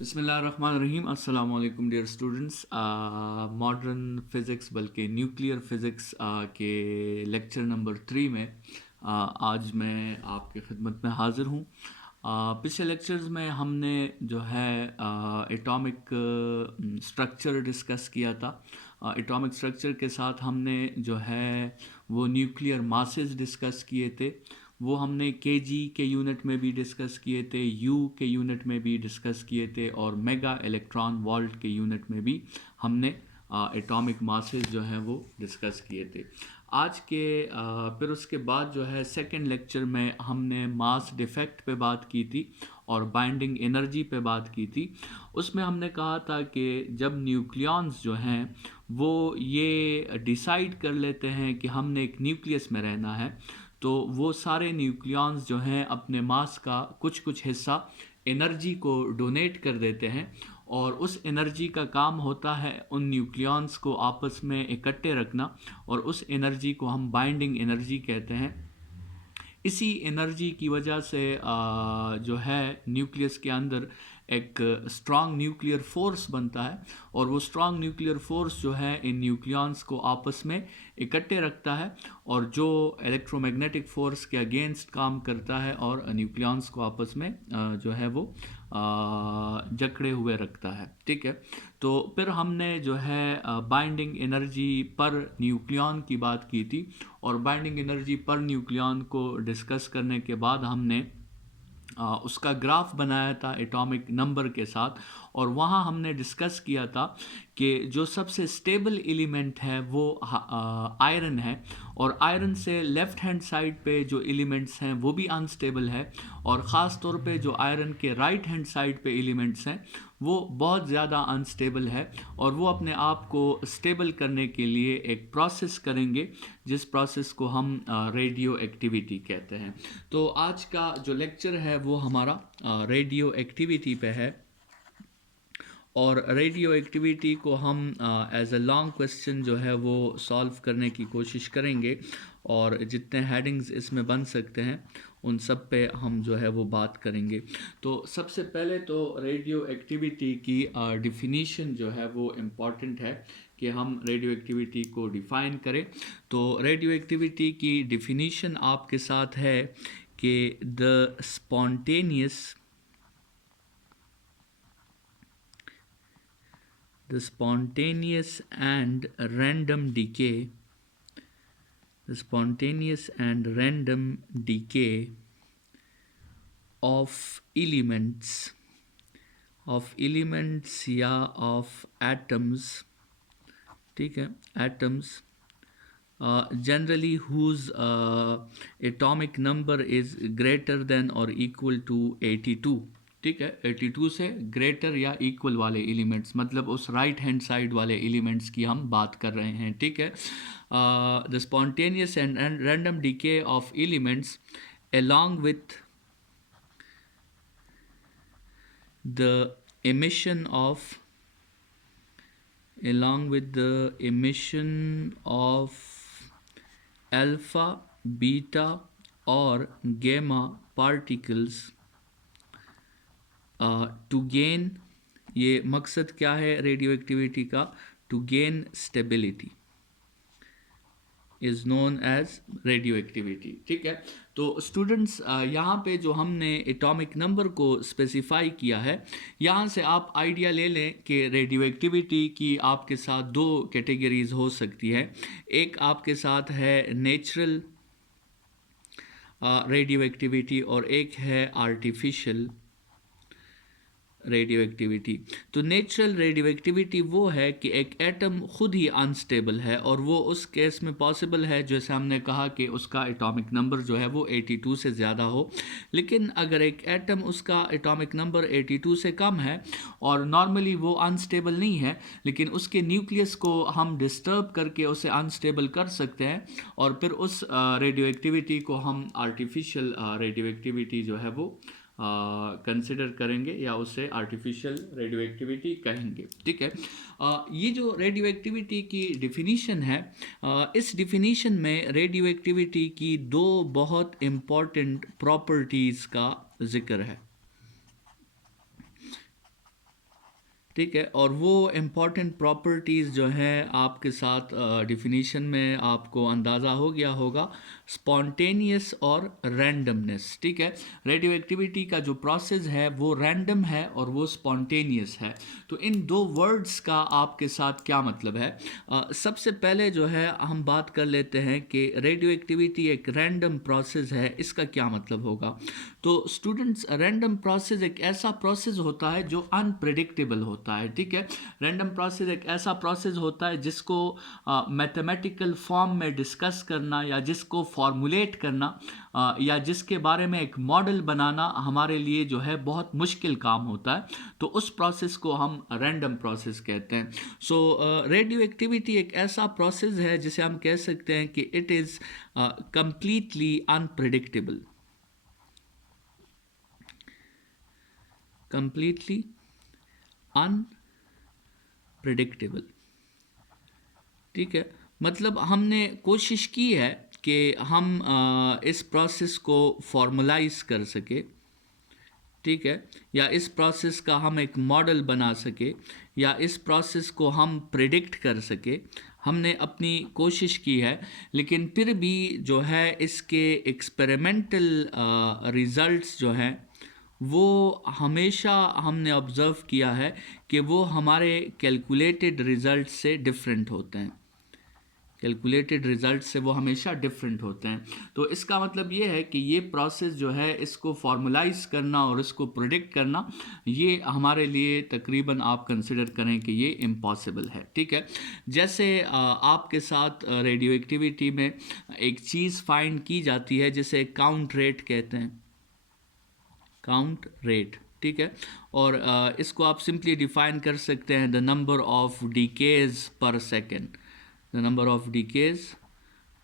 बिस्मिल्लाहिर्रहमानिर्रहीम। अस्सलाम वालेकुम डियर स्टूडेंट्स। मॉडर्न फ़िज़िक्स बल्कि न्यूक्लियर फ़िज़िक्स के लेक्चर नंबर 3 में आज मैं आपकी खिदमत में हाज़िर हूँ। पिछले लेक्चर्स में हमने जो है एटॉमिक स्ट्रक्चर डिस्कस किया था। एटॉमिक स्ट्रक्चर के साथ हमने जो है वो न्यूक्लियर मासेस डिस्कस किए थे। वो हमने केजी के यूनिट में भी डिस्कस किए थे, यू के यूनिट में भी डिस्कस किए थे और मेगा इलेक्ट्रॉन वोल्ट के यूनिट में भी हमने एटॉमिक मासेस जो हैं वो डिस्कस किए थे। आज के फिर उसके बाद जो है सेकंड लेक्चर में हमने मास डिफेक्ट पे बात की थी और बाइंडिंग एनर्जी पे बात की थी। उसमें हमने कहा था कि जब न्यूक्लियॉन्स जो हैं वो ये डिसाइड कर लेते हैं कि हमने एक न्यूक्लियस में रहना है, तो वो सारे न्यूक्लियॉन्स जो हैं अपने मास का कुछ कुछ हिस्सा एनर्जी को डोनेट कर देते हैं और उस एनर्जी का काम होता है उन न्यूक्लियॉन्स को आपस में इकट्ठे रखना और उस एनर्जी को हम बाइंडिंग एनर्जी कहते हैं। इसी एनर्जी की वजह से जो है न्यूक्लियस के अंदर एक स्ट्रांग न्यूक्लियर फोर्स बनता है और वो स्ट्रांग न्यूक्लियर फोर्स जो है इन न्यूक्लियॉन्स को आपस में इकट्ठे रखता है और जो इलेक्ट्रोमैग्नेटिक फोर्स के अगेंस्ट काम करता है और न्यूक्लियॉन्स को आपस में जो है वो जकड़े हुए रखता है। ठीक है, तो फिर हमने जो है बाइंडिंग एनर्जी पर न्यूक्लियॉन की बात की थी और बाइंडिंग एनर्जी पर न्यूक्लियॉन को डिस्कस करने के बाद हमने उसका ग्राफ बनाया था एटॉमिक नंबर के साथ और वहाँ हमने डिस्कस किया था कि जो सबसे स्टेबल एलिमेंट है वो आयरन है और आयरन से लेफ़्ट हैंड साइड पे जो एलिमेंट्स हैं वो भी अनस्टेबल है और ख़ास तौर पे जो आयरन के राइट हैंड साइड पे एलिमेंट्स हैं वो बहुत ज़्यादा अनस्टेबल है और वो अपने आप को स्टेबल करने के लिए एक प्रोसेस करेंगे जिस प्रोसेस को हम रेडियो एक्टिविटी कहते हैं। तो आज का जो लेक्चर है वो हमारा रेडियो एक्टिविटी पे है और रेडियो एक्टिविटी को हम एज अ लॉन्ग क्वेश्चन जो है वो सॉल्व करने की कोशिश करेंगे और जितने हेडिंग्स इसमें बन सकते हैं उन सब पे हम जो है वो बात करेंगे। तो सबसे पहले तो रेडियो एक्टिविटी की डिफिनीशन जो है वो इम्पॉर्टेंट है कि हम रेडियो एक्टिविटी को डिफ़ाइन करें। तो रेडियो एक्टिविटी की डिफिनीशन आपके साथ है कि the spontaneous and random decay of elements या of atoms, ठीक है, atoms generally whose atomic number is greater than or equal to 82। ठीक है, 82 से ग्रेटर या इक्वल वाले एलिमेंट्स, मतलब उस राइट हैंड साइड वाले एलिमेंट्स की हम बात कर रहे हैं। ठीक है, the spontaneous and random DK of elements along with the emission of alpha, beta और gamma particles टू गेन, ये मकसद क्या है रेडियो एक्टिविटी का, to gain stability is known as radioactivity. ठीक है, तो स्टूडेंट्स यहाँ पे जो हमने एटॉमिक नंबर को स्पेसिफाई किया है, यहाँ से आप आइडिया ले लें कि रेडियो एक्टिविटी की आपके साथ दो कैटेगरीज हो सकती है। एक आपके साथ है नेचुरल रेडियो एक्टिविटी और एक है आर्टिफिशियल रेडियो एक्टिविटी। तो नेचुरल रेडियो एक्टिविटी वो है कि एक एटम खुद ही अनस्टेबल है और वो उस केस में पॉसिबल है जैसे हमने कहा कि उसका एटॉमिक नंबर जो है वो 82 से ज़्यादा हो। लेकिन अगर एक एटम उसका एटॉमिक नंबर 82 से कम है और नॉर्मली वो अनस्टेबल नहीं है, लेकिन उसके न्यूक्लियस को हम डिस्टर्ब करके उसे अनस्टेबल कर सकते हैं और फिर उस रेडियो एक्टिविटी को हम आर्टिफिशियल रेडियो एक्टिविटी जो है वो कंसिडर करेंगे या उसे आर्टिफिशियल रेडियो एक्टिविटी कहेंगे। ठीक है, ये जो रेडियो एक्टिविटी की डिफिनीशन है, इस डिफिनीशन में रेडियो एक्टिविटी की दो बहुत इम्पॉर्टेंट प्रॉपर्टीज़ का जिक्र है। ठीक है। और वो इम्पॉर्टेंट प्रॉपर्टीज़ जो हैं आपके साथ डिफिनीशन में आपको अंदाज़ा हो गया होगा, स्पॉन्टेनियस और रैंडमनेस। ठीक है, रेडियो एक्टिविटी का जो प्रोसेस है वो रैंडम है और वो स्पॉन्टेनियस है। तो इन दो वर्ड्स का आपके साथ क्या मतलब है? सबसे पहले जो है हम बात कर लेते हैं कि रेडियो एक्टिविटी एक रैंडम प्रोसेस है, इसका क्या मतलब होगा। तो स्टूडेंट्स, रैंडम प्रोसेस एक ऐसा प्रोसेस होता है जो अनप्रिडिक्टेबल होता है। ठीक है, रैंडम प्रोसेस एक ऐसा प्रोसेस होता है जिसको मैथमेटिकल फॉर्म में डिस्कस करना या जिसको फॉर्मुलेट करना या जिसके बारे में एक मॉडल बनाना हमारे लिए जो है बहुत मुश्किल काम होता है। तो उस प्रोसेस को हम रैंडम प्रोसेस कहते हैं। सो रेडियो एक्टिविटी एक ऐसा प्रोसेस है जिसे हम कह सकते हैं कि it is completely unpredictable, completely unpredictable. ठीक है, मतलब हमने कोशिश की है कि हम इस प्रोसेस को फॉर्मुलाइज कर सके, ठीक है, या इस प्रोसेस का हम एक मॉडल बना सके, या इस प्रोसेस को हम प्रिडिक्ट कर सके। हमने अपनी कोशिश की है, लेकिन फिर भी जो है इसके एक्सपेरिमेंटल रिजल्ट्स जो हैं वो हमेशा हमने ऑब्ज़र्व किया है कि वो हमारे कैलकुलेटेड रिज़ल्ट से डिफरेंट होते हैं, कैलकुलेटेड रिजल्ट से वो हमेशा डिफरेंट होते हैं। तो इसका मतलब ये है कि ये प्रोसेस जो है इसको फॉर्मुलाइज करना और इसको प्रिडिक्ट करना, ये हमारे लिए तकरीबन आप कंसिडर करें कि ये इम्पॉसिबल है। ठीक है, जैसे आपके साथ रेडियो एक्टिविटी में एक चीज़ फाइंड की जाती है जिसे काउंट रेट कहते हैं, काउंट रेट। ठीक है, और इसको आप सिंपली डिफाइन कर सकते हैं द नंबर ऑफ डिकेज पर second, the number of decays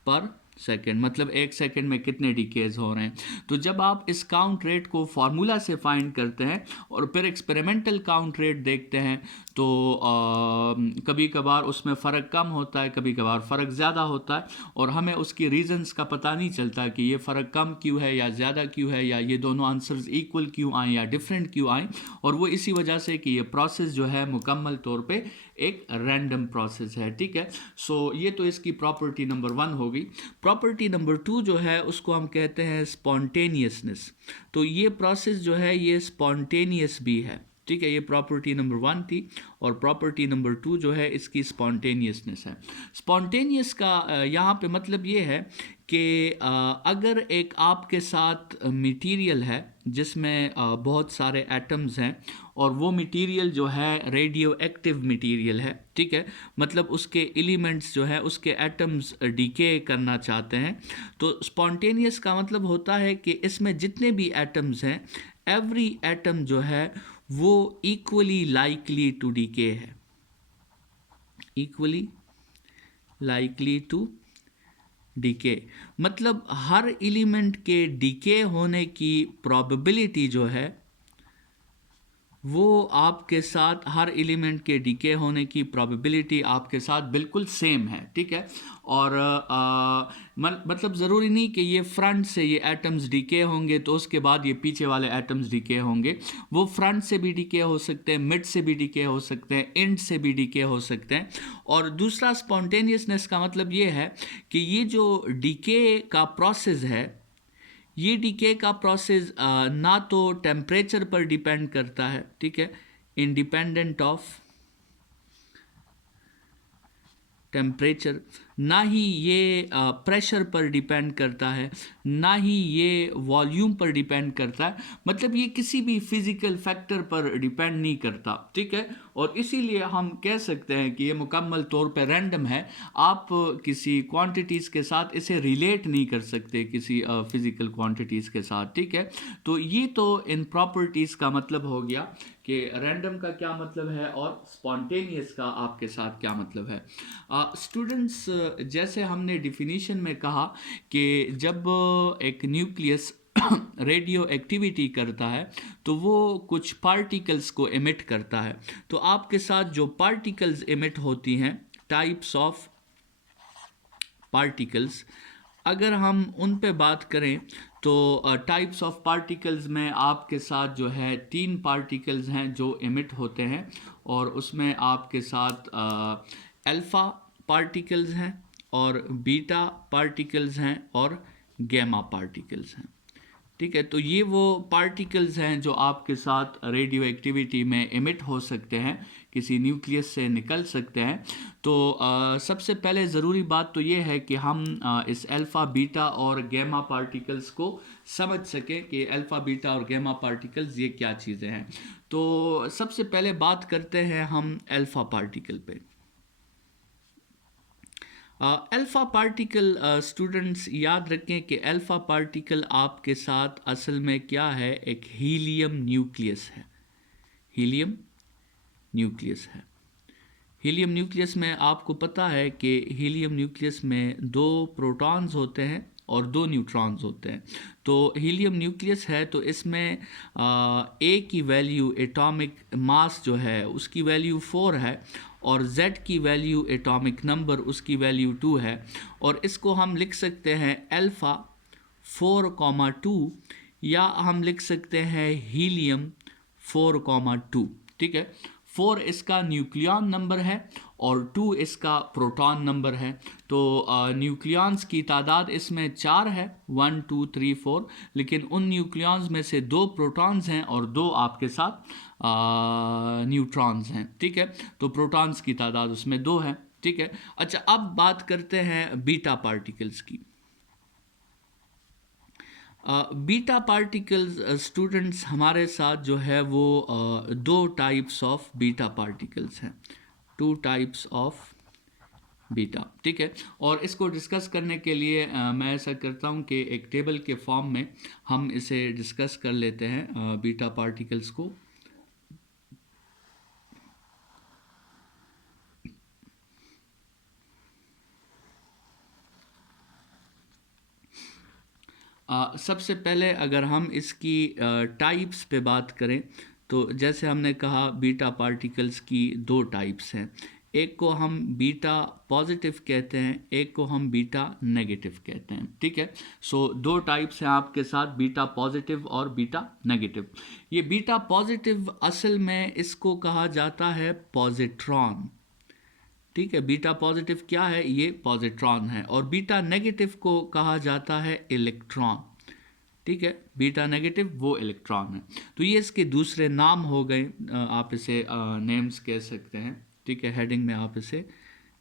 पर सेकेंड, मतलब एक सेकेंड में कितने डिकेज हो रहे हैं। तो जब आप इस काउंट रेट को फार्मूला से फाइंड करते हैं और फिर एक्सपेरिमेंटल काउंट रेट देखते हैं तो कभी कभार उसमें फ़र्क कम होता है, कभी कभार फ़र्क ज़्यादा होता है, और हमें उसकी रीज़न्स का पता नहीं चलता कि ये फ़र्क कम क्यों है या ज़्यादा क्यों है, या ये दोनों आंसर्स इक्वल क्यों आए या डिफरेंट क्यों आए। और वो इसी वजह से कि ये प्रोसेस जो है मुकम्मल तौर पे एक रैंडम प्रोसेस है। ठीक है, सो ये तो इसकी प्रॉपर्टी नंबर 1 हो गई। प्रॉपर्टी नंबर 2 जो है उसको हम कहते हैं स्पॉन्टेनियसनेस। तो ये प्रोसेस जो है ये स्पॉन्टेनियस भी है। ठीक है, ये प्रॉपर्टी नंबर 1 थी, और प्रॉपर्टी नंबर 2 जो है इसकी स्पॉन्टेनियसनेस है। स्पॉन्टेनियस का यहाँ पे मतलब ये है कि अगर एक आपके साथ मटेरियल है जिसमें बहुत एटम्स एटम्स हैं, और वो मटेरियल जो है रेडियो एक्टिव मटेरियल है, ठीक है, मतलब उसके एलिमेंट्स जो है उसके एटम्स डीके करना चाहते हैं, तो स्पॉन्टेनियस का मतलब होता है कि इसमें जितने भी एटम्स हैं, एवरी एटम जो है वो इक्वली लाइकली टू डीके है, इक्वली लाइकली टू डीके, मतलब हर एलिमेंट के डीके होने की प्रोबेबिलिटी जो है वो आपके साथ, हर एलिमेंट के डीके होने की प्रोबेबिलिटी आपके साथ बिल्कुल सेम है। ठीक है, और मतलब ज़रूरी नहीं कि ये फ्रंट से ये एटम्स डीके होंगे तो उसके बाद ये पीछे वाले एटम्स डीके होंगे। वो फ्रंट से भी डीके हो सकते हैं, मिड से भी डीके हो सकते हैं, एंड से भी डीके हो सकते हैं। और दूसरा स्पॉन्टेनियसनेस का मतलब ये है कि ये जो डीके का प्रोसेस है, ये डीके का प्रोसेस ना तो टेम्परेचर पर डिपेंड करता है, ठीक है, इंडिपेंडेंट ऑफ टेम्परेचर, ना ही ये प्रेशर पर डिपेंड करता है, ना ही ये वॉल्यूम पर डिपेंड करता है, मतलब ये किसी भी फिज़िकल फैक्टर पर डिपेंड नहीं करता। ठीक है, और इसीलिए हम कह सकते हैं कि ये मुकम्मल तौर पे रैंडम है। आप किसी क्वांटिटीज़ के साथ इसे रिलेट नहीं कर सकते किसी फिज़िकल क्वांटिटीज़ के साथ। ठीक है, तो ये तो इन प्रॉपर्टीज़ का मतलब हो गया कि रैंडम का क्या मतलब है और स्पॉन्टेनियस का आपके साथ क्या मतलब है। स्टूडेंट्स, जैसे हमने डिफिनीशन में कहा कि जब एक न्यूक्लियस रेडियो एक्टिविटी करता है तो वो कुछ पार्टिकल्स को एमिट करता है। तो आपके साथ जो पार्टिकल्स एमिट होती हैं, टाइप्स ऑफ पार्टिकल्स, अगर हम उन पे बात करें तो टाइप्स ऑफ पार्टिकल्स में आपके साथ जो है 3 पार्टिकल्स हैं जो एमिट होते हैं, और उसमें आपके साथ अल्फ़ा पार्टिकल्स हैं और बीटा पार्टिकल्स हैं और गैमा पार्टिकल्स हैं। ठीक है, तो ये वो पार्टिकल्स हैं जो आपके साथ रेडियो एक्टिविटी में एमिट हो सकते हैं, किसी न्यूक्लियस से निकल सकते हैं। तो सबसे पहले ज़रूरी बात तो ये है कि हम इस अल्फ़ा बीटा और गैमा पार्टिकल्स को समझ सकें कि अल्फ़ा बीटा और गैमा पार्टिकल्स ये क्या चीज़ें हैं। तो सबसे पहले बात करते हैं हम अल्फ़ा पार्टिकल पे। अल्फ़ा पार्टिकल स्टूडेंट्स याद रखें कि अल्फ़ा पार्टिकल आपके साथ असल में क्या है, एक हीलियम न्यूक्लियस है। हीलियम न्यूक्लियस है। हीलियम न्यूक्लियस में आपको पता है कि हीलियम न्यूक्लियस में 2 प्रोटॉन्स होते हैं और 2 न्यूट्रॉन्स होते हैं। तो हीलियम न्यूक्लियस है तो इसमें ए की वैल्यू एटॉमिक मास जो है उसकी वैल्यू 4 है, और Z की वैल्यू एटॉमिक नंबर उसकी वैल्यू 2 है, और इसको हम लिख सकते हैं अल्फ़ा 4,2, या हम लिख सकते हैं हीलियम 4,2। ठीक है, 4 इसका न्यूक्लियॉन नंबर है और 2 इसका प्रोटॉन नंबर है। तो न्यूक्लियॉन्स की तादाद इसमें 4 है, 1 2 3 4, लेकिन उन न्यूक्लियॉन्स में से 2 प्रोटॉन्स हैं और 2 आपके साथ न्यूट्रॉन्स हैं। ठीक है, तो प्रोटॉन्स की तादाद उसमें 2 है। ठीक है, अच्छा अब बात करते हैं बीटा पार्टिकल्स की। बीटा पार्टिकल्स स्टूडेंट्स हमारे साथ जो है वो 2 टाइप्स ऑफ बीटा पार्टिकल्स हैं, 2 टाइप्स ऑफ बीटा। ठीक है, और इसको डिस्कस करने के लिए मैं ऐसा करता हूँ कि एक टेबल के फॉर्म में हम इसे डिस्कस कर लेते हैं बीटा पार्टिकल्स को। सबसे पहले अगर हम इसकी टाइप्स पे बात करें तो जैसे हमने कहा बीटा पार्टिकल्स की 2 टाइप्स हैं, एक को हम बीटा पॉजिटिव कहते हैं, एक को हम बीटा नेगेटिव कहते हैं। ठीक है, सो 2 टाइप्स हैं आपके साथ, बीटा पॉजिटिव और बीटा नेगेटिव। ये बीटा पॉजिटिव असल में इसको कहा जाता है पॉजिट्रॉन। ठीक है, बीटा पॉजिटिव क्या है, ये पॉजिट्रॉन है, और बीटा नेगेटिव को कहा जाता है इलेक्ट्रॉन। ठीक है, बीटा नेगेटिव वो इलेक्ट्रॉन है। तो ये इसके दूसरे नाम हो गए, आप इसे नेम्स कह सकते हैं। ठीक है, हेडिंग में आप इसे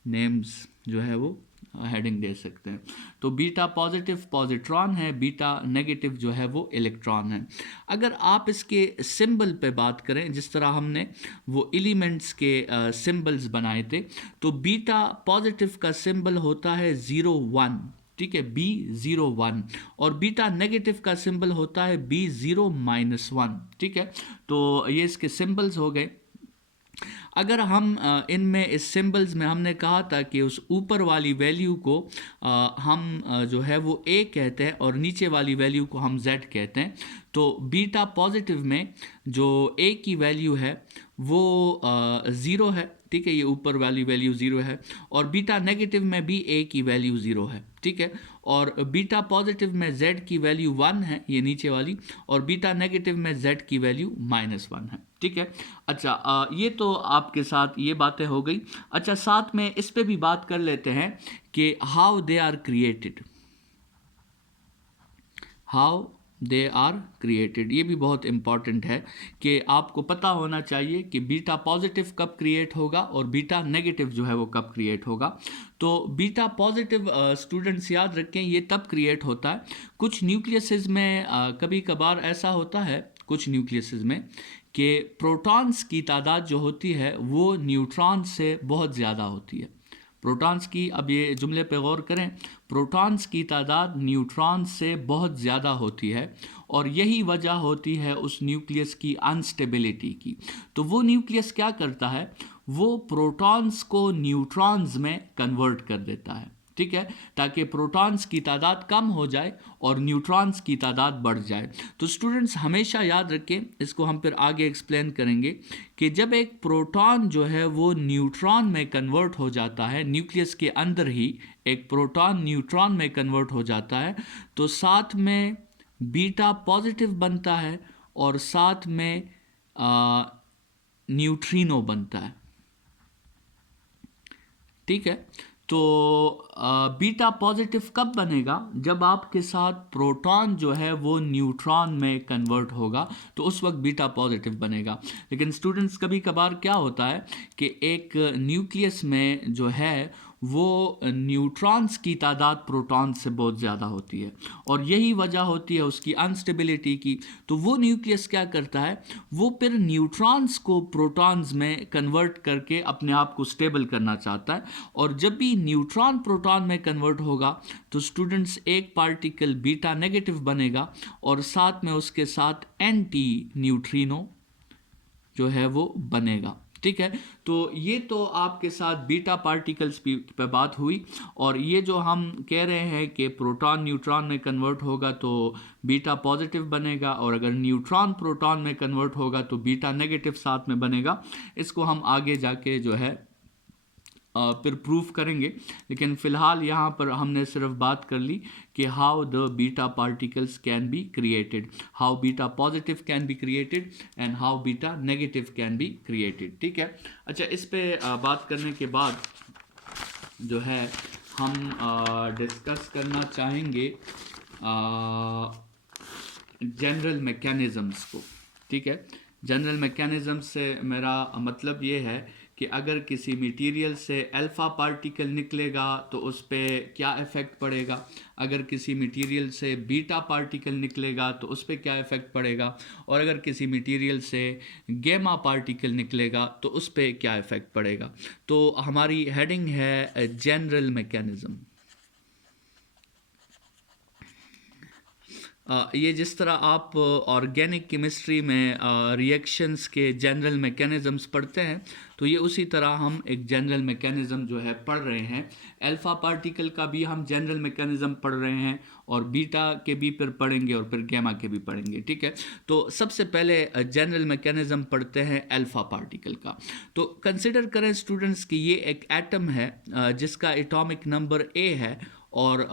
नेम्स जो है वो हेडिंग दे सकते हैं। तो बीटा पॉजिटिव पॉजिट्रॉन है, बीटा नेगेटिव जो है वो इलेक्ट्रॉन है। अगर आप इसके सिंबल पे बात करें, जिस तरह हमने वो एलिमेंट्स के सिंबल्स बनाए थे, तो बीटा पॉजिटिव का सिंबल होता है 0 1। ठीक है, B01, और बीटा नेगेटिव का सिंबल होता है B0-1। ठीक है, तो ये इसके सिंबल्स हो गए। अगर हम इनमें इस सिंबल्स में हमने कहा था कि उस ऊपर वाली वैल्यू को हम जो है वो A कहते हैं और नीचे वाली वैल्यू को हम Z कहते हैं। तो बीटा पॉजिटिव में जो A की वैल्यू है वो 0 है। ठीक है, ये ऊपर वाली वैल्यू 0 है, और बीटा नेगेटिव में भी A की वैल्यू 0 है। ठीक है, और बीटा पॉजिटिव में Z की वैल्यू 1 है, ये नीचे वाली, और बीटा नेगेटिव में Z की वैल्यू -1 है। ठीक है, अच्छा ये तो आपके साथ ये बातें हो गई। अच्छा, साथ में इस पे भी बात कर लेते हैं कि how they are created, how they are created. ये भी बहुत इंपॉर्टेंट है कि आपको पता होना चाहिए कि बीटा पॉजिटिव कब क्रिएट होगा और बीटा नेगेटिव जो है वो कब क्रिएट होगा। तो बीटा पॉजिटिव स्टूडेंट्स याद रखें ये तब क्रिएट होता है, कुछ न्यूक्लियसेस में कभी कभार ऐसा होता है, कुछ न्यूक्लियसेस में कि प्रोटॉन्स की तादाद जो होती है वो न्यूट्रॉन्स से बहुत ज़्यादा होती है। प्रोटॉन्स की, अब ये जुमले पे गौर करें, प्रोटॉन्स की तादाद न्यूट्रॉन्स से बहुत ज़्यादा होती है, और यही वजह होती है उस न्यूक्लियस की अनस्टेबिलिटी की। तो वो न्यूक्लियस क्या करता है, वो प्रोटॉन्स को न्यूट्रॉन्स में कन्वर्ट कर देता है। ठीक है, ताकि प्रोटॉन्स की तादाद कम हो जाए और न्यूट्रॉन्स की तादाद बढ़ जाए। तो स्टूडेंट्स हमेशा याद रखें, इसको हम फिर आगे एक्सप्लेन करेंगे, कि जब एक प्रोटॉन जो है वो न्यूट्रॉन में कन्वर्ट हो जाता है, न्यूक्लियस के अंदर ही एक प्रोटॉन न्यूट्रॉन में कन्वर्ट हो जाता है, तो साथ में बीटा पॉजिटिव बनता है और साथ में न्यूट्रिनो बनता है। ठीक है, तो बीटा पॉजिटिव कब बनेगा? जब आपके साथ प्रोटॉन जो है वो न्यूट्रॉन में कन्वर्ट होगा, तो उस वक्त बीटा पॉजिटिव बनेगा। लेकिन स्टूडेंट्स कभी कभार क्या होता है कि एक न्यूक्लियस में जो है वो न्यूट्रॉन्स की तादाद प्रोटॉन से बहुत ज़्यादा होती है, और यही वजह होती है उसकी अनस्टेबिलिटी की। तो वो न्यूक्लियस क्या करता है, वो फिर न्यूट्रॉन्स को प्रोटॉन्स में कन्वर्ट करके अपने आप को स्टेबल करना चाहता है, और जब भी न्यूट्रॉन प्रोटॉन में कन्वर्ट होगा तो स्टूडेंट्स एक पार्टिकल बीटा नेगेटिव बनेगा और साथ में उसके साथ एंटी न्यूट्रिनो जो है वो बनेगा। ठीक है, तो ये तो आपके साथ बीटा पार्टिकल्स पे बात हुई, और ये जो हम कह रहे हैं कि प्रोटॉन न्यूट्रॉन में कन्वर्ट होगा तो बीटा पॉजिटिव बनेगा, और अगर न्यूट्रॉन प्रोटॉन में कन्वर्ट होगा तो बीटा नेगेटिव साथ में बनेगा। इसको हम आगे जाके जो है फिर प्रूफ करेंगे, लेकिन फ़िलहाल यहाँ पर हमने सिर्फ बात कर ली कि how the beta particles can be created, how beta positive can be created and how beta negative can be created. ठीक है, अच्छा, इस पे बात करने के बाद जो है हम डिस्कस करना चाहेंगे जनरल मैकेनिज़म्स को। ठीक है, जनरल मैकेनिज़्म से मेरा मतलब ये है कि अगर किसी मटेरियल से अल्फ़ा पार्टिकल निकलेगा तो उस पर क्या इफ़ेक्ट पड़ेगा, अगर किसी मटेरियल से बीटा पार्टिकल निकलेगा तो उस पर क्या इफ़ेक्ट पड़ेगा, और अगर किसी मटेरियल से गैमा पार्टिकल निकलेगा तो उस पर क्या इफ़ेक्ट पड़ेगा। तो हमारी हेडिंग है जनरल मैकेनिज़्म। ये जिस तरह आप ऑर्गेनिक केमिस्ट्री में रिएक्शंस के जनरल मैकेनिज़म्स पढ़ते हैं, तो ये उसी तरह हम एक जनरल मैकेनिज़्म जो है पढ़ रहे हैं। अल्फ़ा पार्टिकल का भी हम जनरल मैकेनिज़्म पढ़ रहे हैं, और बीटा के भी फिर पढ़ेंगे, और फिर गैमा के भी पढ़ेंगे। ठीक है, तो सबसे पहले जनरल मैकेनिज़्म पढ़ते हैं अल्फ़ा पार्टिकल का। तो कंसिडर करें स्टूडेंट्स कि ये एक एटम है जिसका एटॉमिक नंबर ए है, और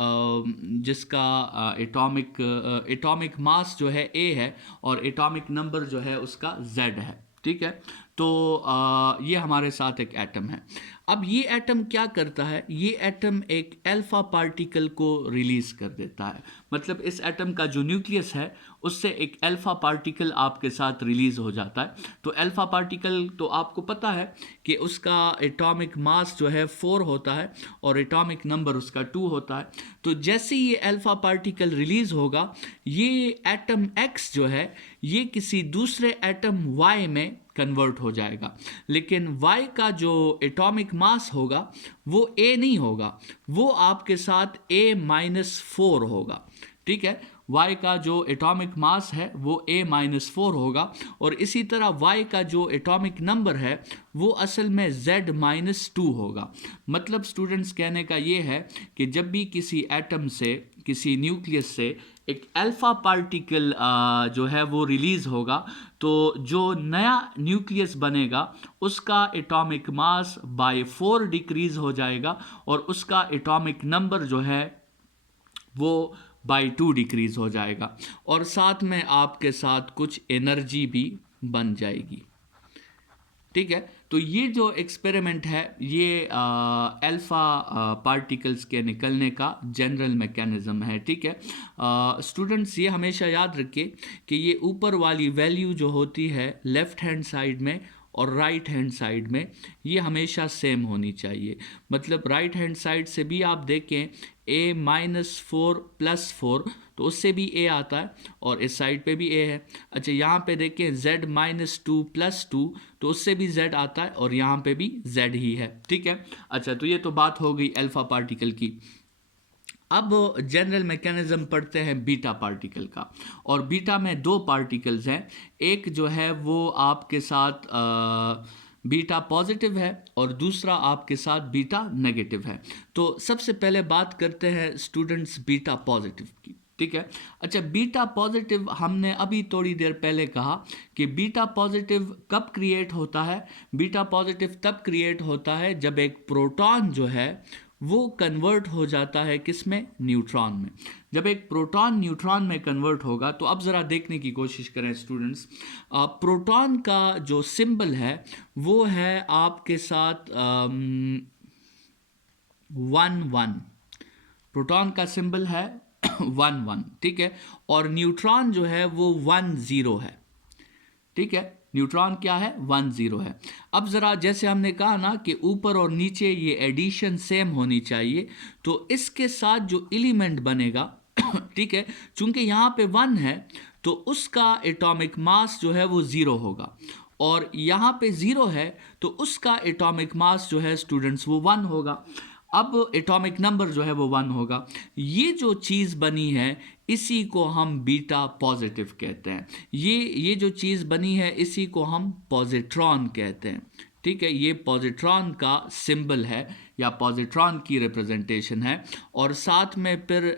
जिसका एटॉमिक मास जो है ए है, और एटॉमिक नंबर जो है उसका जेड है। ठीक है, तो ये हमारे साथ एक एटम है। अब ये एटम क्या करता है, ये एटम एक अल्फ़ा पार्टिकल को रिलीज़ कर देता है। मतलब इस एटम का जो न्यूक्लियस है उससे एक अल्फ़ा पार्टिकल आपके साथ रिलीज़ हो जाता है। तो अल्फ़ा पार्टिकल तो आपको पता है कि उसका एटॉमिक मास जो है 4 होता है और एटॉमिक नंबर उसका 2 होता है। तो जैसे ये अल्फ़ा पार्टिकल रिलीज़ होगा, ये एटम X जो है ये किसी दूसरे एटम Y में कन्वर्ट हो जाएगा, लेकिन Y का जो एटॉमिक मास होगा वो A नहीं होगा, वो आपके साथ A-4 होगा। ठीक है, Y का जो एटॉमिक मास है वो A-4 होगा, और इसी तरह Y का जो एटॉमिक नंबर है वो असल में Z-2 होगा। मतलब स्टूडेंट्स कहने का ये है कि जब भी किसी एटम से, किसी न्यूक्लियस से एक अल्फ़ा पार्टिकल जो है वो रिलीज़ होगा, तो जो नया न्यूक्लियस बनेगा उसका एटॉमिक मास बाय 4 डिक्रीज़ हो जाएगा, और उसका एटॉमिक नंबर जो है वो बाय 2 डिक्रीज़ हो जाएगा, और साथ में आपके साथ कुछ एनर्जी भी बन जाएगी। ठीक है, तो ये जो एक्सपेरिमेंट है ये अल्फ़ा पार्टिकल्स के निकलने का जनरल मैकेनिज़्म है। ठीक है, स्टूडेंट्स ये हमेशा याद रखिए कि ये ऊपर वाली वैल्यू जो होती है लेफ़्ट हैंड साइड में और राइट हैंड साइड में, ये हमेशा सेम होनी चाहिए। मतलब राइट हैंड साइड से भी आप देखें A-4 + 4, तो उससे भी A आता है, और इस साइड पे भी A है। अच्छा, यहाँ पे देखें Z-2 + 2, तो उससे भी Z आता है, और यहाँ पे भी Z ही है। ठीक है, अच्छा, तो ये तो बात हो गई अल्फ़ा पार्टिकल की। अब जनरल मैकेनिज़्म पढ़ते हैं बीटा पार्टिकल का, और बीटा में 2 पार्टिकल्स हैं। एक जो है वो आपके साथ बीटा पॉजिटिव है और दूसरा आपके साथ बीटा नेगेटिव है। तो सबसे पहले बात करते हैं स्टूडेंट्स बीटा पॉजिटिव की, ठीक है। अच्छा, बीटा पॉजिटिव हमने अभी थोड़ी देर पहले कहा कि बीटा पॉजिटिव कब क्रिएट होता है। बीटा पॉजिटिव तब क्रिएट होता है जब एक प्रोटॉन जो है वो कन्वर्ट हो जाता है किस में, न्यूट्रॉन में। जब एक प्रोटॉन न्यूट्रॉन में कन्वर्ट होगा, तो अब ज़रा देखने की कोशिश करें स्टूडेंट्स, प्रोटॉन का जो सिंबल है वो है आपके साथ 1 1। प्रोटॉन का सिंबल है 1 1, ठीक है। और न्यूट्रॉन जो है वो 1 0 है, ठीक है। न्यूट्रॉन क्या है, 1 0 है। अब ज़रा जैसे हमने कहा ना कि ऊपर और नीचे ये एडिशन सेम होनी चाहिए, तो इसके साथ जो एलिमेंट बनेगा ठीक है, चूंकि यहाँ पे 1 है तो उसका एटॉमिक मास जो है वो 0 होगा, और यहाँ पे 0 है तो उसका एटॉमिक मास जो है स्टूडेंट्स वो 1 होगा। अब एटॉमिक नंबर जो है वो 1 होगा। ये जो चीज़ बनी है इसी को हम बीटा पॉजिटिव कहते हैं। ये जो चीज़ बनी है इसी को हम पॉजिट्रॉन कहते हैं, ठीक है। ये पॉजिट्रॉन का सिंबल है या पॉजिट्रॉन की रिप्रेजेंटेशन है। और साथ में फिर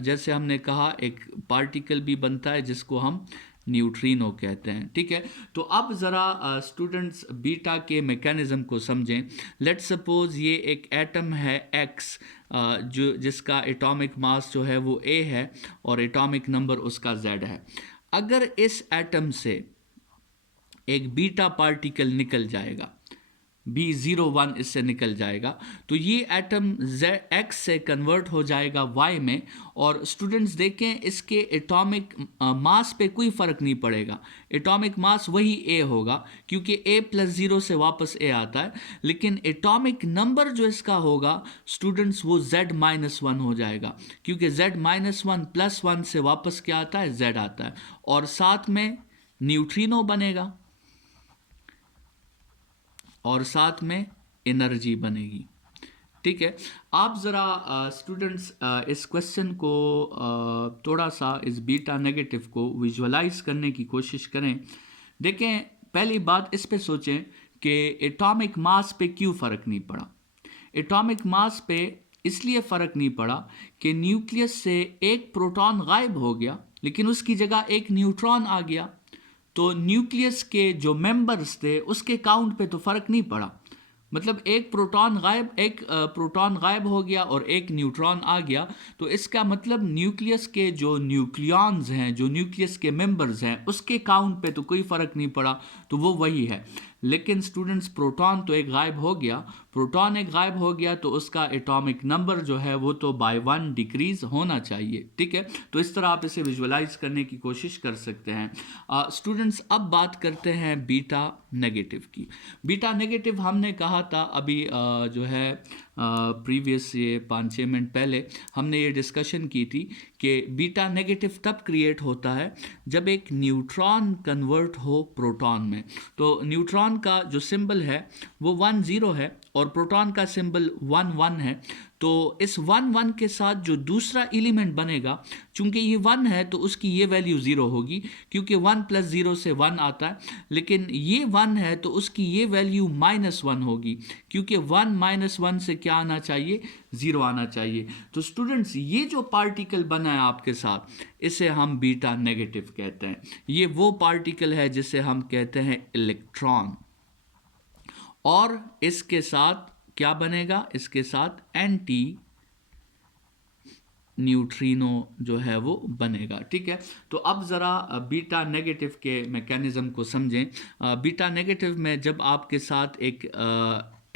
जैसे हमने कहा एक पार्टिकल भी बनता है जिसको हम न्यूट्रिनो कहते हैं, ठीक है। तो अब ज़रा स्टूडेंट्स बीटा के मैकेनिज़्म को समझें। लेट्स सपोज ये एक एटम है एक्स, जो जिसका एटॉमिक मास जो है वो ए है और एटॉमिक नंबर उसका जेड है। अगर इस एटम से एक बीटा पार्टिकल निकल जाएगा, B01 इससे निकल जाएगा, तो ये एटम X से कन्वर्ट हो जाएगा Y में। और स्टूडेंट्स देखें, इसके एटॉमिक मास पे कोई फ़र्क नहीं पड़ेगा, एटॉमिक मास वही A होगा क्योंकि A + 0 से वापस A आता है। लेकिन एटॉमिक नंबर जो इसका होगा स्टूडेंट्स वो Z-1 हो जाएगा, क्योंकि Z-1 + 1 से वापस क्या आता है, Z आता है। और साथ में न्यूट्रिनो बनेगा और साथ में एनर्जी बनेगी, ठीक है। आप ज़रा स्टूडेंट्स इस क्वेश्चन को थोड़ा सा इस बीटा नेगेटिव को विजुअलाइज करने की कोशिश करें। देखें, पहली बात इस पे सोचें कि एटॉमिक मास पे क्यों फ़र्क नहीं पड़ा। एटॉमिक मास पे इसलिए फ़र्क नहीं पड़ा कि न्यूक्लियस से एक प्रोटॉन गायब हो गया लेकिन उसकी जगह एक न्यूट्रॉन आ गया। तो न्यूक्लियस के जो मेंबर्स थे उसके काउंट पे तो फ़र्क नहीं पड़ा। मतलब एक प्रोटॉन गायब हो गया और एक न्यूट्रॉन आ गया, तो इसका मतलब न्यूक्लियस के जो न्यूक्लियॉन्स हैं, जो न्यूक्लियस के मेंबर्स हैं, उसके काउंट पे तो कोई फ़र्क नहीं पड़ा, तो वो वही है। लेकिन स्टूडेंट्स प्रोटॉन तो एक गायब हो गया, प्रोटॉन एक गायब हो गया तो उसका एटॉमिक नंबर जो है वो तो बाय 1 डिक्रीज होना चाहिए, ठीक है। तो इस तरह आप इसे विजुअलाइज करने की कोशिश कर सकते हैं। स्टूडेंट्स अब बात करते हैं बीटा नेगेटिव की। बीटा नेगेटिव हमने कहा था अभी जो है प्रीवियस ये 5-6 मिनट पहले हमने ये डिस्कशन की थी कि बीटा नेगेटिव तब क्रिएट होता है जब एक न्यूट्रॉन कन्वर्ट हो प्रोटॉन में। तो न्यूट्रॉन का जो सिंबल है वो 1 0 है और प्रोटॉन का सिंबल 1 1 है। तो इस 1 1 के साथ जो दूसरा एलिमेंट बनेगा, चूंकि ये 1 है तो उसकी ये वैल्यू 0 होगी क्योंकि 1 + 0 से 1 आता है। लेकिन ये 1 है तो उसकी ये वैल्यू -1 होगी क्योंकि 1 - 1 से क्या आना चाहिए, 0 आना चाहिए। तो स्टूडेंट्स ये जो पार्टिकल बना है आपके साथ इसे हम बीटा नेगेटिव कहते हैं। ये वो पार्टिकल है जिसे हम कहते हैं इलेक्ट्रॉन। और इसके साथ क्या बनेगा, इसके साथ एंटी न्यूट्रिनो जो है वो बनेगा, ठीक है। तो अब ज़रा बीटा नेगेटिव के मैकेनिज़्म को समझें। बीटा नेगेटिव में जब आपके साथ एक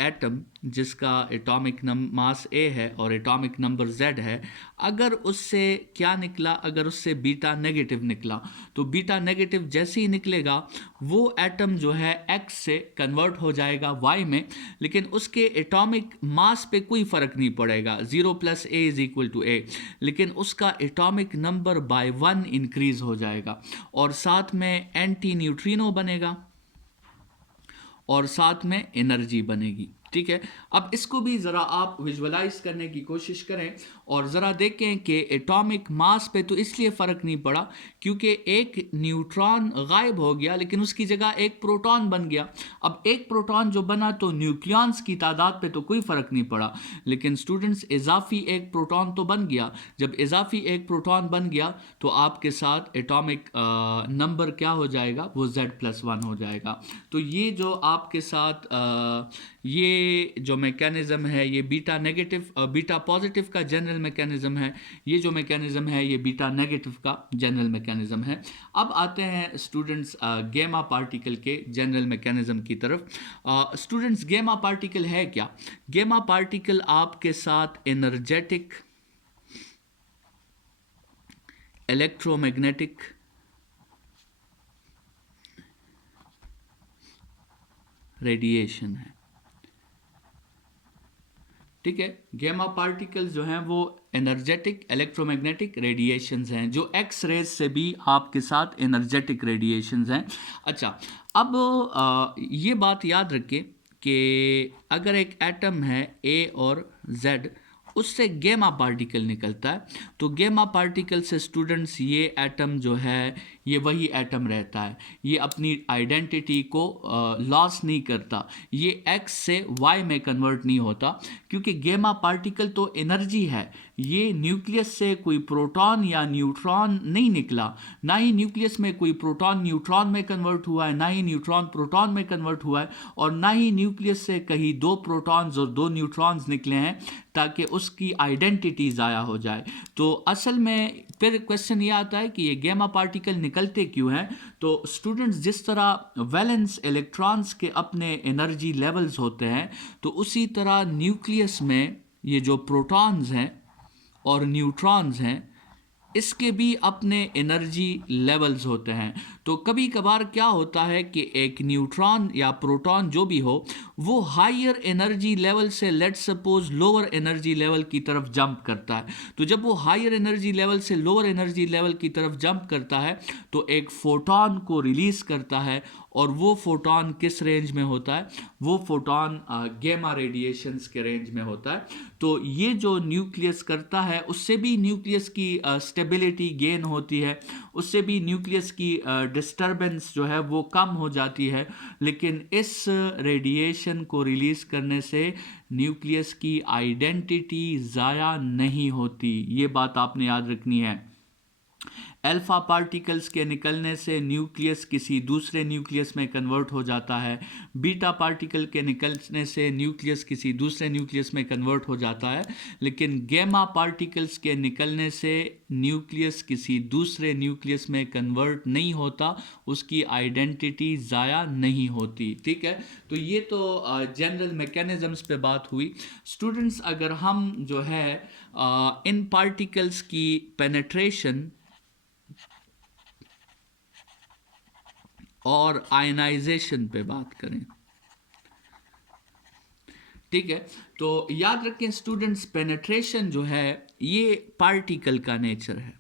एटम जिसका एटॉमिक मास ए है और एटॉमिक नंबर z है, अगर उससे क्या निकला, अगर उससे बीटा नेगेटिव निकला, तो बीटा नेगेटिव जैसे ही निकलेगा वो एटम जो है x से कन्वर्ट हो जाएगा y में, लेकिन उसके एटॉमिक मास पे कोई फ़र्क नहीं पड़ेगा, 0 + a = a, लेकिन उसका एटॉमिक नंबर बाय 1 इंक्रीज़ हो जाएगा और साथ में एंटी न्यूट्रिनो बनेगा और साथ में एनर्जी बनेगी। ठीक है। अब इसको भी ज़रा आप विजुअलाइज करने की कोशिश करें और ज़रा देखें कि एटॉमिक मास पे तो इसलिए फ़र्क नहीं पड़ा क्योंकि एक न्यूट्रॉन गायब हो गया लेकिन उसकी जगह एक प्रोटॉन बन गया। अब एक प्रोटॉन जो बना तो न्यूक्लियॉन्स की तादाद पे तो कोई फ़र्क नहीं पड़ा, लेकिन स्टूडेंट्स इजाफी एक प्रोटॉन तो बन गया। जब इजाफी एक प्रोटॉन बन गया तो आपके साथ एटॉमिक नंबर क्या हो जाएगा, वो Z+1 हो जाएगा। तो ये जो आपके साथ ये जो मैकेनिज़्म है ये बीटा नेगेटिव बीटा पॉजिटिव का जनरल मैकेनिज़्म है, ये जो मैकेनिज़्म है ये बीटा नेगेटिव का जनरल मैकेनिज़्म है। अब आते हैं स्टूडेंट्स गैमा पार्टिकल के जनरल मैकेनिज़्म की तरफ। स्टूडेंट्स गैमा पार्टिकल है क्या? गैमा पार्टिकल आपके साथ एनर्जेटिक इलेक्ट्रोमैग्नेटिक रेडिएशन है। ठीक है, गैमा पार्टिकल्स जो हैं वो एनर्जेटिक इलेक्ट्रोमैग्नेटिक रेडिएशंस हैं, जो एक्स रेज से भी आपके साथ एनर्जेटिक रेडिएशंस हैं। अच्छा, अब ये बात याद रखें कि अगर एक एटम है ए और जेड, उससे गैमा पार्टिकल निकलता है, तो गैमा पार्टिकल से स्टूडेंट्स ये एटम जो है ये वही एटम रहता है, ये अपनी आइडेंटिटी को लॉस नहीं करता, ये एक्स से वाई में कन्वर्ट नहीं होता, क्योंकि गैमा पार्टिकल तो एनर्जी है। ये न्यूक्लियस से कोई प्रोटॉन या न्यूट्रॉन नहीं निकला, ना ही न्यूक्लियस में कोई प्रोटॉन न्यूट्रॉन में कन्वर्ट हुआ है, ना ही न्यूट्रॉन प्रोटॉन में कन्वर्ट हुआ है, और ना ही न्यूक्लियस से कहीं दो प्रोटॉन्स और दो न्यूट्रॉन्स निकले हैं ताकि उसकी आइडेंटिटी ज़ाया हो जाए। तो असल में फिर क्वेश्चन ये आता है कि ये गैमा पार्टिकल निकलते क्यों हैं? तो स्टूडेंट्स, जिस तरह वैलेंस इलेक्ट्रॉन्स के अपने एनर्जी लेवल्स होते हैं, तो उसी तरह न्यूक्लियस में ये जो प्रोटॉन्स हैं और न्यूट्रॉन्स हैं, इसके भी अपने एनर्जी लेवल्स होते हैं। तो कभी कभार क्या होता है कि एक न्यूट्रॉन या प्रोटॉन जो भी हो, वो हायर एनर्जी लेवल से let suppose lower energy level की तरफ जंप करता है। तो जब वो हायर एनर्जी लेवल से लोअर एनर्जी लेवल की तरफ जंप करता है तो एक फोटॉन को रिलीज करता है, और वो फोटॉन किस रेंज में होता है? वो फोटॉन गैमा रेडिएशंस के रेंज में होता है। तो ये जो न्यूक्लियस करता है, उससे भी न्यूक्लियस की स्टेबिलिटी गेन होती है, उससे भी न्यूक्लियस की डिस्टर्बेंस जो है वो कम हो जाती है, लेकिन इस रेडिएशन को रिलीज़ करने से न्यूक्लियस की आइडेंटिटी ज़ाया नहीं होती। ये बात आपने याद रखनी है। अल्फा पार्टिकल्स के निकलने से न्यूक्लियस किसी दूसरे न्यूक्लियस में कन्वर्ट हो जाता है, बीटा पार्टिकल के निकलने से न्यूक्लियस किसी दूसरे न्यूक्लियस में कन्वर्ट हो जाता है, लेकिन गैमा पार्टिकल्स के निकलने से न्यूक्लियस किसी दूसरे न्यूक्लियस में कन्वर्ट नहीं होता, उसकी आइडेंटिटी ज़ाया नहीं होती। ठीक है, तो ये तो जनरल मैकेनिज़म्स पे बात हुई। स्टूडेंट्स, अगर हम जो है इन पार्टिकल्स की पेनेट्रेशन और आयनाइजेशन पे बात करें, ठीक है, तो याद रखें स्टूडेंट्स, पेनेट्रेशन जो है ये पार्टिकल का नेचर है।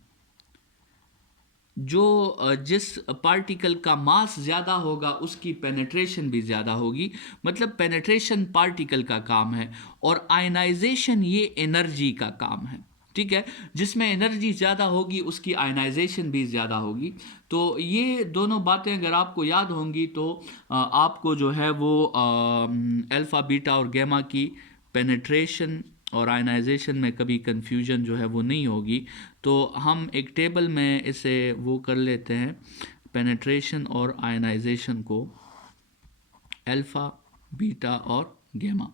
जो जिस पार्टिकल का मास ज़्यादा होगा उसकी पेनेट्रेशन भी ज़्यादा होगी, मतलब पेनेट्रेशन पार्टिकल का काम है, और आयनाइजेशन ये एनर्जी का काम है। ठीक है, जिसमें एनर्जी ज़्यादा होगी उसकी आयनाइजेशन भी ज़्यादा होगी। तो ये दोनों बातें अगर आपको याद होंगी तो आपको जो है वो अल्फ़ा बीटा और गैमा की पेनेट्रेशन और आयनाइजेशन में कभी कन्फ्यूजन जो है वो नहीं होगी। तो हम एक टेबल में इसे वो कर लेते हैं, पेनेट्रेशन और आयनाइजेशन को, अल्फ़ा बीटा और गैमा।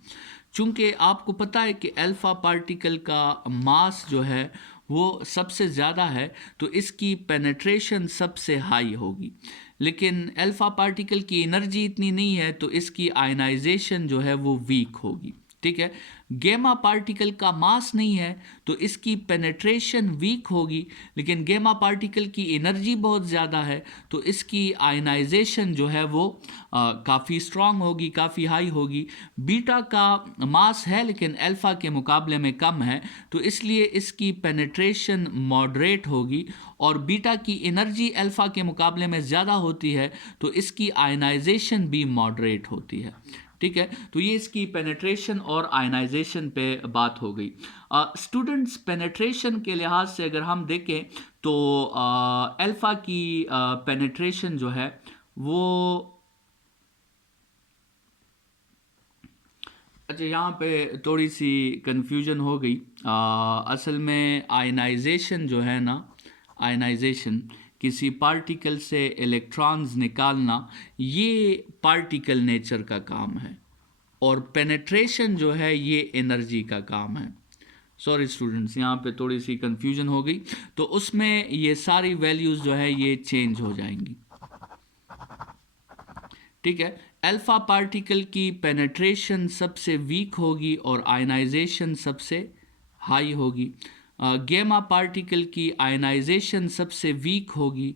चूंकि आपको पता है कि अल्फ़ा पार्टिकल का मास जो है वो सबसे ज़्यादा है, तो इसकी पेनेट्रेशन सबसे हाई होगी, लेकिन अल्फ़ा पार्टिकल की एनर्जी इतनी नहीं है, तो इसकी आयनाइजेशन जो है वो वीक होगी। ठीक है, गेमा पार्टिकल का मास नहीं है तो इसकी पेनेट्रेशन वीक होगी, लेकिन गेमा पार्टिकल की एनर्जी बहुत ज़्यादा है तो इसकी आयनाइजेशन जो है वो काफ़ी स्ट्रांग होगी, काफ़ी हाई होगी। बीटा का मास है लेकिन अल्फ़ा के मुकाबले में कम है तो इसलिए इसकी पेनेट्रेशन मॉडरेट होगी, और बीटा की एनर्जी अल्फ़ा के मुकाबले में ज़्यादा होती है तो इसकी आयनाइजेशन भी मॉडरेट होती है। ठीक है, तो ये इसकी पेनेट्रेशन और आयनाइजेशन पे बात हो गई। स्टूडेंट्स, पेनेट्रेशन के लिहाज से अगर हम देखें तो अल्फ़ा की पेनेट्रेशन जो है वो, अच्छा यहाँ पे थोड़ी सी कन्फ्यूजन हो गई। असल में आयनाइजेशन जो है ना, आयनाइजेशन किसी पार्टिकल से इलेक्ट्रॉन्स निकालना ये पार्टिकल नेचर का काम है, और पेनेट्रेशन जो है ये एनर्जी का काम है। सॉरी स्टूडेंट्स, यहाँ पे थोड़ी सी कन्फ्यूजन हो गई, तो उसमें ये सारी वैल्यूज़ जो है ये चेंज हो जाएंगी। ठीक है, अल्फा पार्टिकल की पेनेट्रेशन सबसे वीक होगी और आयनाइजेशन सबसे हाई होगी। गेमा पार्टिकल की आयनाइजेशन सबसे वीक होगी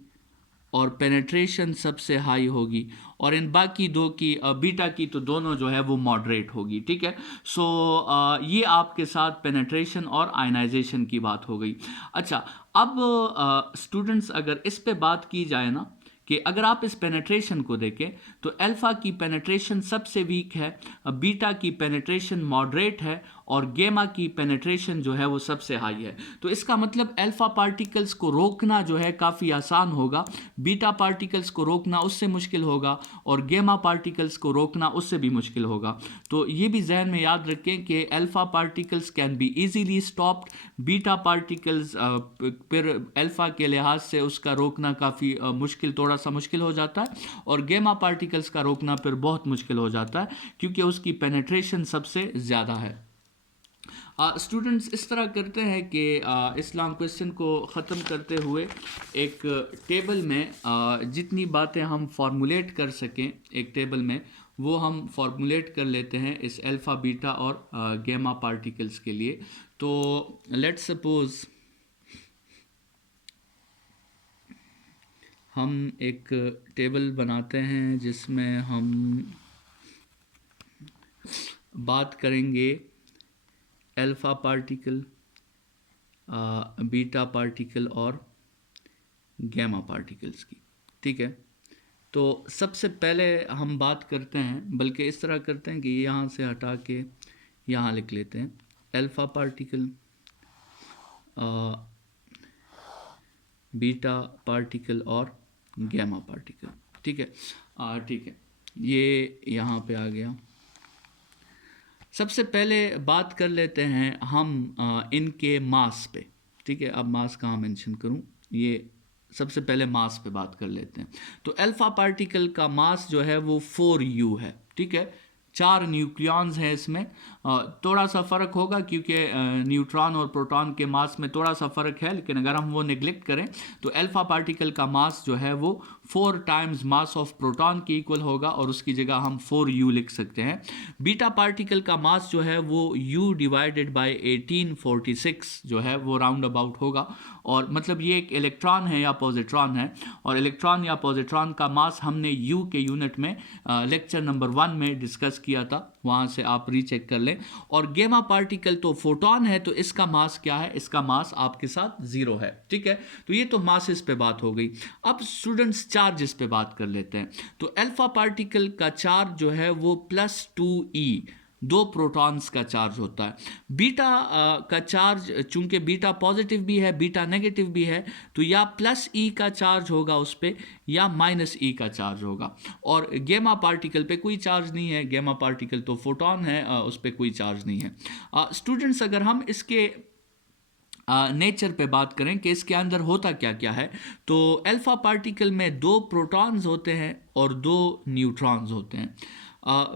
और पेनेट्रेशन सबसे हाई होगी, और इन बाकी दो की बीटा की तो दोनों जो है वो मॉडरेट होगी। ठीक है, सो ये आपके साथ पेनेट्रेशन और आयनाइजेशन की बात हो गई। अच्छा, अब स्टूडेंट्स अगर इस पे बात की जाए ना कि अगर आप इस पेनेट्रेशन को देखें तो अल्फ़ा की पेनेट्रेशन सबसे वीक है, बीटा की पेनेट्रेशन मॉडरेट है, और गेमा की पेनेट्रेशन जो है वो सबसे हाई है। तो इसका मतलब अल्फ़ा पार्टिकल्स को रोकना जो है काफ़ी आसान होगा, बीटा पार्टिकल्स को रोकना उससे मुश्किल होगा, और गेमा पार्टिकल्स को रोकना उससे भी मुश्किल होगा। तो ये भी जहन में याद रखें कि alpha particles can be easily stopped, beta particles फिर अल्फ़ा के लिहाज से उसका रोकना काफ़ी मुश्किल, थोड़ा सा मुश्किल हो जाता है, और गेमा पार्टिकल्स का रोकना फिर बहुत मुश्किल हो जाता है क्योंकि उसकी पेनेट्रेशन सबसे ज़्यादा है। स्टूडेंट्स, इस तरह करते हैं कि इस लॉन्ग क्वेश्चन को ख़त्म करते हुए एक टेबल में जितनी बातें हम फॉर्मुलेट कर सकें एक टेबल में, वो हम फॉर्मुलेट कर लेते हैं इस अल्फ़ा, बीटा और गेमा पार्टिकल्स के लिए। तो लेट्स सपोज हम एक टेबल बनाते हैं जिसमें हम बात करेंगे अल्फ़ा पार्टिकल, बीटा पार्टिकल और गैमा पार्टिकल्स की। ठीक है, तो सबसे पहले हम बात करते हैं, बल्कि इस तरह करते हैं कि यहाँ से हटा के यहाँ लिख लेते हैं अल्फ़ा पार्टिकल, बीटा पार्टिकल और गैमा पार्टिकल। ठीक है, ठीक है, ये यहाँ पे आ गया। सबसे पहले बात कर लेते हैं हम इनके मास पे। ठीक है, अब मास कहाँ मेंशन करूँ, ये सबसे पहले मास पे बात कर लेते हैं। तो अल्फ़ा पार्टिकल का मास जो है वो 4u है। ठीक है, 4 न्यूक्लियॉन्स हैं इसमें, थोड़ा सा फ़र्क होगा क्योंकि न्यूट्रॉन और प्रोटॉन के मास में थोड़ा सा फ़र्क है, लेकिन अगर हम वो नेग्लेक्ट करें तो अल्फ़ा पार्टिकल का मास जो है वो 4 टाइम्स मास ऑफ प्रोटॉन के इक्वल होगा, और उसकी जगह हम 4u लिख सकते हैं। बीटा पार्टिकल का मास जो है वो u डिवाइडेड बाय 1846 जो है वो राउंड अबाउट होगा, और मतलब ये एक इलेक्ट्रॉन है या पॉजिट्रॉन है, और इलेक्ट्रॉन या पॉजिट्रॉन का मास हमने u के यूनिट में लेक्चर नंबर 1 में डिस्कस किया था, वहाँ से आप रीचेक कर लें। और गेमा पार्टिकल तो फोटोन है, तो इसका मास क्या है, इसका मास आपके साथ 0 है। ठीक है, तो ये तो मासेस पे बात हो गई। अब स्टूडेंट्स चार्जेस पे बात कर लेते हैं। तो अल्फा पार्टिकल का चार्ज जो है वो +2e, 2 प्रोटॉन्स का चार्ज होता है। बीटा का चार्ज, चूंकि बीटा पॉजिटिव भी है बीटा नेगेटिव भी है, तो या +e का चार्ज होगा उस पर, या -e का चार्ज होगा। और गेमा पार्टिकल पे कोई चार्ज नहीं है, गेमा पार्टिकल तो फोटोन है, उस पर कोई चार्ज नहीं है। स्टूडेंट्स, अगर हम इसके नेचर पे बात करें कि इसके अंदर होता क्या क्या है, तो अल्फा पार्टिकल में 2 प्रोटॉन्स होते हैं और 2 न्यूट्रॉन्स होते हैं।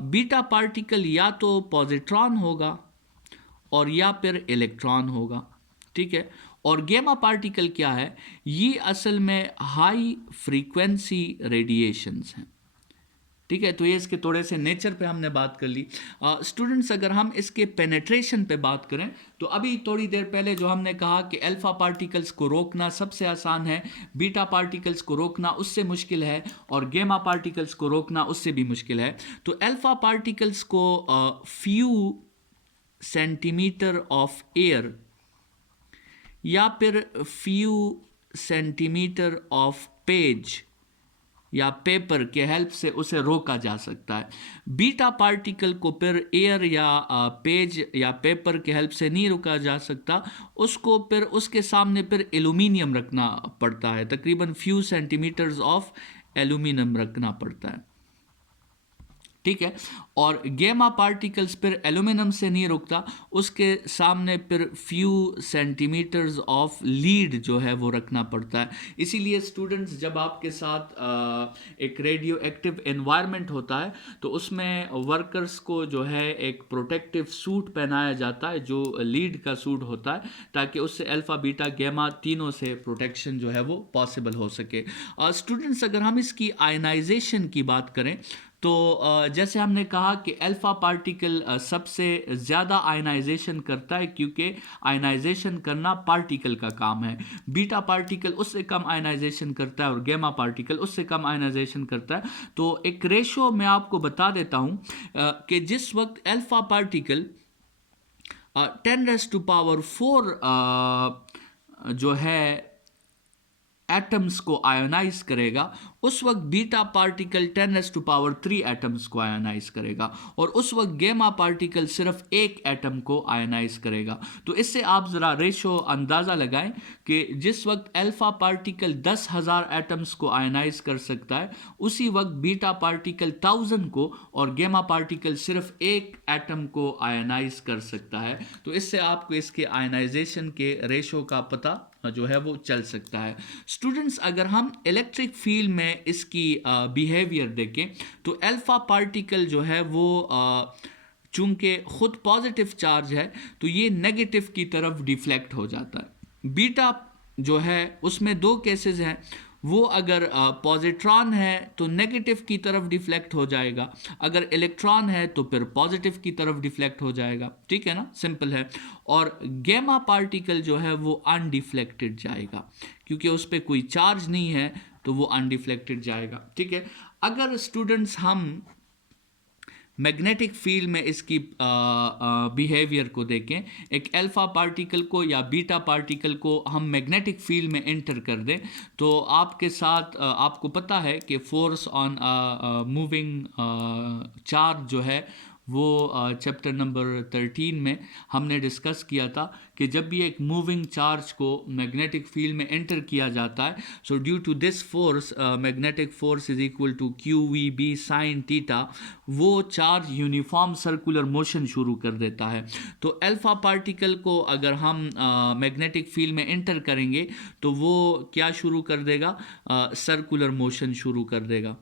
बीटा पार्टिकल या तो पॉजिट्रॉन होगा और या फिर इलेक्ट्रॉन होगा। ठीक है, और गेमा पार्टिकल क्या है, ये असल में हाई फ्रीक्वेंसी रेडिएशंस हैं। ठीक है, तो ये इसके थोड़े से नेचर पे हमने बात कर ली। स्टूडेंट्स, अगर हम इसके पेनेट्रेशन पे बात करें तो अभी थोड़ी देर पहले जो हमने कहा कि अल्फा पार्टिकल्स को रोकना सबसे आसान है, बीटा पार्टिकल्स को रोकना उससे मुश्किल है, और गेमा पार्टिकल्स को रोकना उससे भी मुश्किल है। तो अल्फा पार्टिकल्स को फ्यू सेंटीमीटर ऑफ एयर या फिर फ्यू सेंटीमीटर ऑफ पेज या पेपर के हेल्प से उसे रोका जा सकता है। बीटा पार्टिकल को फिर एयर या पेज या पेपर के हेल्प से नहीं रोका जा सकता, उसको फिर उसके सामने फिर एल्यूमिनियम रखना पड़ता है, तकरीबन फ्यू सेंटीमीटर्स ऑफ एल्यूमिनियम रखना पड़ता है, ठीक है। और गेमा पार्टिकल्स फिर एल्यूमिनियम से नहीं रुकता, उसके सामने फिर फ्यू सेंटीमीटर्स ऑफ लीड जो है वो रखना पड़ता है। इसीलिए स्टूडेंट्स, जब आपके साथ एक रेडियो एक्टिव एनवायरनमेंट होता है तो उसमें वर्कर्स को जो है एक प्रोटेक्टिव सूट पहनाया जाता है जो लीड का सूट होता है, ताकि उससे अल्फा बीटा गेमा तीनों से प्रोटेक्शन जो है वो पॉसिबल हो सके। स्टूडेंट्स, अगर हम इसकी आयनाइजेशन की बात करें तो जैसे हमने कहा कि अल्फा पार्टिकल सबसे ज़्यादा आयनाइजेशन करता है, क्योंकि आयनाइजेशन करना पार्टिकल का काम है। बीटा पार्टिकल उससे कम आयनाइजेशन करता है और गेमा पार्टिकल उससे कम आयनाइजेशन करता है। तो एक रेशो मैं आपको बता देता हूँ कि जिस वक्त अल्फा पार्टिकल 10⁴ जो है एटम्स को आयोनाइज करेगा, उस वक्त बीटा पार्टिकल 10⁻³ एटम्स को आयोनाइज करेगा, और उस वक्त गेमा पार्टिकल सिर्फ एक एटम को आयोनाइज करेगा। तो इससे आप ज़रा रेशो अंदाज़ा लगाएं कि जिस वक्त अल्फा पार्टिकल 10,000 एटम्स को आयोनाइज कर सकता है, उसी वक्त बीटा पार्टिकल 1000 को और गेमा पार्टिकल सिर्फ एक एटम को आयोनाइज कर सकता है। तो इससे आपको इसके आयोनाइजेशन के रेशो का पता जो है वो चल सकता है। स्टूडेंट्स, अगर हम इलेक्ट्रिक फील्ड में इसकी बिहेवियर देखें तो अल्फा पार्टिकल जो है वो चूंकि खुद पॉजिटिव चार्ज है तो ये नेगेटिव की तरफ डिफ्लेक्ट हो जाता है। बीटा जो है उसमें दो केसेस हैं, वो अगर पॉजिट्रॉन है तो नेगेटिव की तरफ डिफ्लेक्ट हो जाएगा, अगर इलेक्ट्रॉन है तो फिर पॉजिटिव की तरफ डिफ्लेक्ट हो जाएगा, ठीक है ना, सिंपल है। और गेमा पार्टिकल जो है वो अनडिफ्लेक्टेड जाएगा, क्योंकि उस पर कोई चार्ज नहीं है तो वो अनडिफ्लेक्टेड जाएगा, ठीक है। अगर स्टूडेंट्स हम मैग्नेटिक फील्ड में इसकी बिहेवियर को देखें, एक अल्फा पार्टिकल को या बीटा पार्टिकल को हम मैग्नेटिक फील्ड में एंटर कर दें, तो आपके साथ आपको पता है कि फोर्स ऑन मूविंग चार्ज जो है वो चैप्टर नंबर 13 में हमने डिस्कस किया था कि जब भी एक मूविंग चार्ज को मैग्नेटिक फील्ड में एंटर किया जाता है, so due to this force magnetic force is equal to QVB sin theta, वो चार्ज यूनिफॉर्म सर्कुलर मोशन शुरू कर देता है। तो अल्फा पार्टिकल को अगर हम मैग्नेटिक फील्ड में एंटर करेंगे तो वो क्या शुरू कर देगा, सर्कुलर मोशन शुरू कर देगा,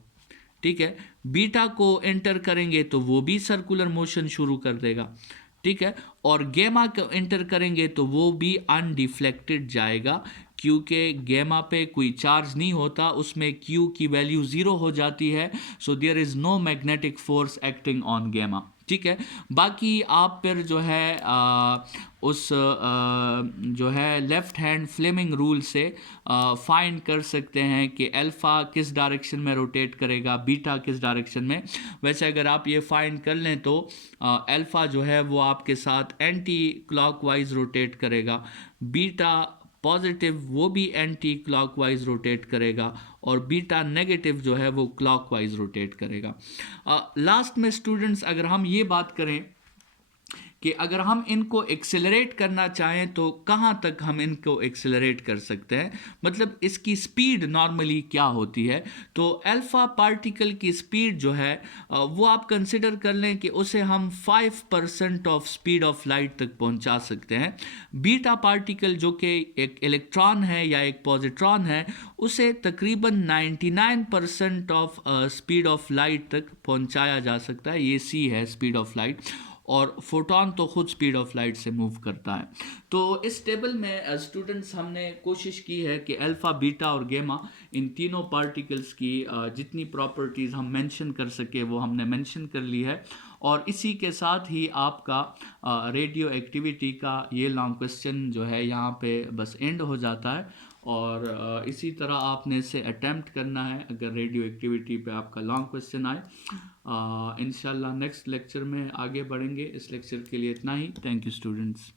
ठीक है। बीटा को एंटर करेंगे तो वो भी सर्कुलर मोशन शुरू कर देगा, ठीक है। और गेमा को एंटर करेंगे तो वो भी अनडिफ्लेक्टेड जाएगा, क्योंकि गेमा पे कोई चार्ज नहीं होता, उसमें Q की वैल्यू 0 हो जाती है, so there is no magnetic force acting on gamma, ठीक है। बाकी आप फिर जो है जो है लेफ़्ट हैंड फ्लेमिंग रूल से फाइंड कर सकते हैं कि अल्फ़ा किस डायरेक्शन में रोटेट करेगा, बीटा किस डायरेक्शन में। वैसे अगर आप ये फाइंड कर लें तो अल्फ़ा जो है वो आपके साथ एंटी क्लॉकवाइज रोटेट करेगा, बीटा पॉजिटिव वो भी एंटी क्लॉकवाइज रोटेट करेगा, और बीटा नेगेटिव जो है वो क्लॉकवाइज रोटेट करेगा। लास्ट में स्टूडेंट्स, अगर हम ये बात करें कि अगर हम इनको एक्सेलरेट करना चाहें तो कहाँ तक हम इनको एक्सेलरेट कर सकते हैं, मतलब इसकी स्पीड नॉर्मली क्या होती है। तो अल्फ़ा पार्टिकल की स्पीड जो है वो आप कंसिडर कर लें कि उसे हम 5% ऑफ स्पीड ऑफ लाइट तक पहुंचा सकते हैं। बीटा पार्टिकल जो कि एक इलेक्ट्रॉन है या एक पॉजिट्रॉन है, उसे तकरीबन 99% ऑफ स्पीड ऑफ लाइट तक पहुंचाया जा सकता है, ये C है स्पीड ऑफ लाइट। और फोटॉन तो खुद स्पीड ऑफ लाइट से मूव करता है। तो इस टेबल में स्टूडेंट्स हमने कोशिश की है कि अल्फ़ा, बीटा और गेमा इन तीनों पार्टिकल्स की जितनी प्रॉपर्टीज़ हम मेंशन कर सके वो हमने मेंशन कर ली है। और इसी के साथ ही आपका रेडियो एक्टिविटी का ये लॉन्ग क्वेश्चन जो है यहाँ पे बस एंड हो जाता है। और इसी तरह आपने इसे अटैम्प्ट करना है अगर रेडियो एक्टिविटी पे आपका लॉन्ग क्वेश्चन आए। इंशाल्लाह नेक्स्ट लेक्चर में आगे बढ़ेंगे। इस लेक्चर के लिए इतना ही। Thank you students.